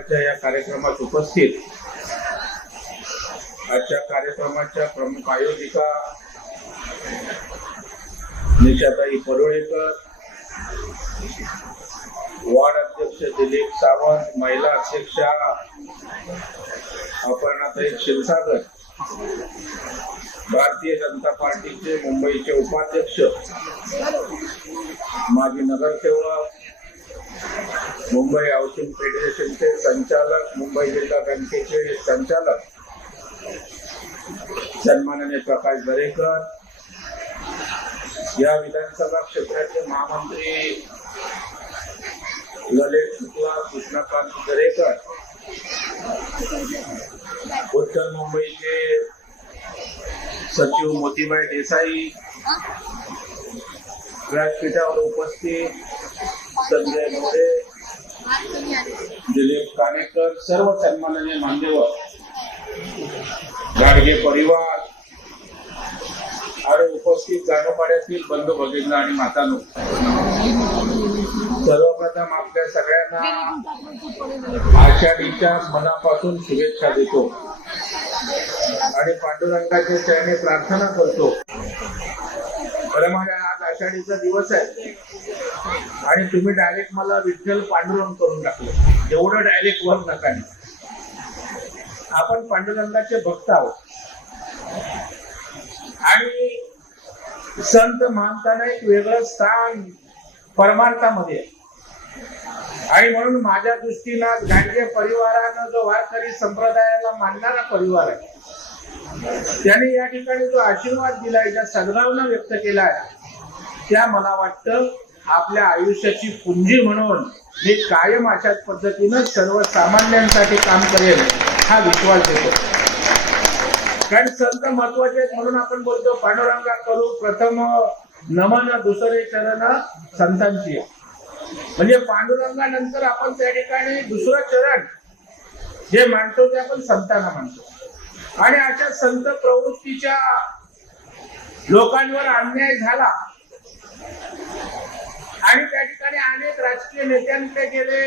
आजच्या या कार्यक्रमात उपस्थित आजच्या कार्यक्रमाच्या प्रमुख आयोजिका निशाताई परुळेकर, वार्ड अध्यक्ष दिलीप सावंत, महिला अध्यक्षा अपर्णाताई क्षीरसागर, भारतीय जनता पार्टीचे मुंबईचे उपाध्यक्ष, माजी नगरसेवक, मुंबई हाऊसिंग फेडरेशनचे संचालक, मुंबई जिल्हा बँकेचे संचालक सन्माननीय प्रकाश दरेकर, या विधानसभा क्षेत्राचे महामंत्री ललित शुक्ला, कृष्णकांत दरेकर, उत्तर मुंबईचे सचिव मोतीबाई देसाई, व्यासपीठावर उपस्थित संजय मोरे, दिलीप कानेकर, सर्व सन्माननीय मान्यवर, गाडगे परिवार आणि उपस्थित जानोपाड्यातील बंधू भगिनी आणि मातांनो, सर्वप्रथम आपल्या सगळ्यांना आषाढीच्या मनापासून शुभेच्छा देतो आणि पांडुरंगाच्या चरणी प्रार्थना करतो. बरं, माझ्या आज आषाढीचा दिवस आहे आणि तुम्ही डायरेक्ट मला विठ्ठल पांडुरंग करून टाकलं. एवढं डायरेक्ट वर नका. आपण पांडुरंगाचे भक्त आहोत आणि संत मानताना एक वेगळं स्थान परमार्थामध्ये आणि म्हणून माझ्या दृष्टीनं गाडगे परिवारानं जो वारकरी संप्रदायाला मानणारा परिवार आहे त्याने या ठिकाणी जो आशीर्वाद दिलाय, ज्या सद्भावना व्यक्त केलाय, त्या मला वाटतं आपल्या आयुष्याची पुंजी म्हणून मी कायम अशाच पद्धतीनं सर्वसामान्यांसाठी काम करेल हा विश्वास देतो. कारण संत महत्वाचे आहेत म्हणून आपण बोलतो पांडुरंगा करू प्रथम नमन, दुसरे चरण संतांची. म्हणजे पांडुरंगानंतर आपण त्या ठिकाणी दुसरं चरण जे मानतो ते आपण संतांना मानतो. आणि अशा संत प्रवृत्तीच्या लोकांवर अन्याय झाला आणि त्या ठिकाणी अनेक राजकीय नेत्यांकडे गेले,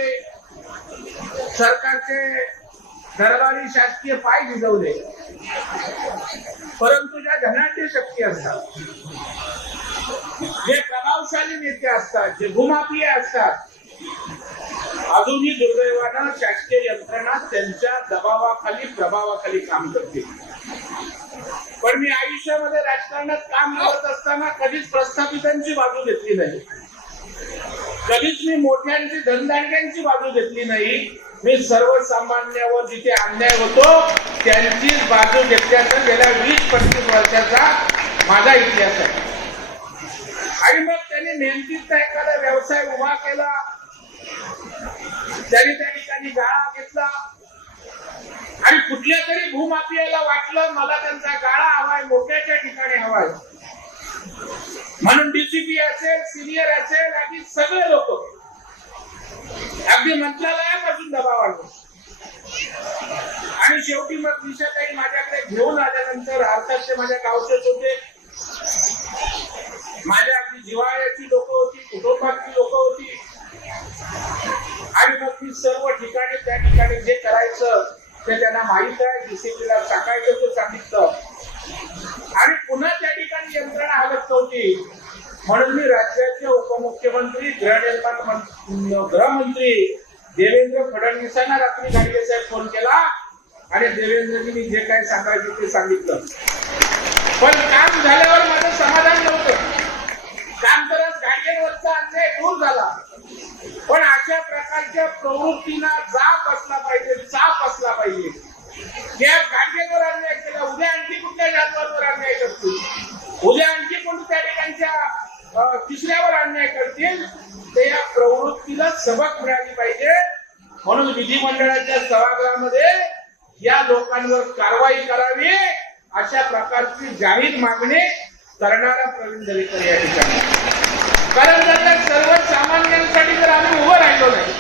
सरकारचे दरबारी शासकीय पाय भिजवले, परंतु ज्या धनाढ्य शक्ती असतात, जे प्रभावशाली नेते असतात, जे भूमाफिये असतात, अजूनही दुर्दैवानं शासकीय यंत्रणा त्यांच्या दबावाखाली प्रभावाखाली काम करते. पण मी आयुष्यामध्ये राजकारणात काम करत असताना कधीच प्रस्थापितांची बाजू घेतली नाही, कधीच मी मोठ्यांची धनदांड्यांची बाजू घेतली नाही. मी सर्वसामान्यावर जिथे अन्याय होतो त्यांचीच बाजू घेतल्याचा गेल्या 20-25 वर्षाचा माझा इतिहास आहे. आणि मग त्यांनी मेहनतीत एखादा व्यवसाय उभा केला, त्यांनी त्या ठिकाणी गाळा घेतला आणि कुठल्या तरी भूमाफियाला वाटलं मला त्यांचा गाळा हवाय, मोठ्याच्या ठिकाणी हवाय, म्हणून डीसीपी असेल, सिनियर असेल, अगदी सगळे लोक अगदी मंत्रालयापासून दबाव आणले. आणि शेवटी मग निशाताई माझ्याकडे घेऊन आल्यानंतर, अर्थात ते माझ्या गावचेच होते, माझ्या अगदी जिव्हाळ्याची लोक होती, कुटुंबातली लोक होती. आणि मग मी सर्व ठिकाणी त्या ठिकाणी जे करायचं ते त्यांना माहित आहे, डीसीपीला टाकायचं ते सांगितलं. आणि पुन्हा त्या ठिकाणी यंत्रणा हलत नव्हती म्हणून मी राज्याचे उपमुख्यमंत्री, गृहमंत्री देवेंद्र फडणवीसांना रात्री गाडगे साहेब फोन केला आणि देवेंद्रजींनी जे काय सांगायचं ते सांगितलं. पण काम झाल्यावर माझं समाधान नव्हतं. काम करत गाडगेंवरचा अन्याय दूर झाला, पण अशा प्रकारच्या प्रवृत्तींना जाप असला पाहिजे, चाप असला पाहिजे. त्या गाडगेंवर अन्याय केला, उद्या आणखी कुठल्या जातीवर अन्याय करतील, उद्या आणखी कोणत्या ठिकाणच्या तिसऱ्यावर अन्याय करतील. ते या प्रवृत्तीला सबक मिळाली पाहिजे. म्हणून विधिमंडळाच्या सभागृहामध्ये या लोकांवर कारवाई करावी अशा प्रकारची जाहीर मागणी करणारा प्रवीण दरेकर या ठिकाणी. कारण जर सर्वसामान्यांसाठी जर आम्ही उभं राहिलो नाही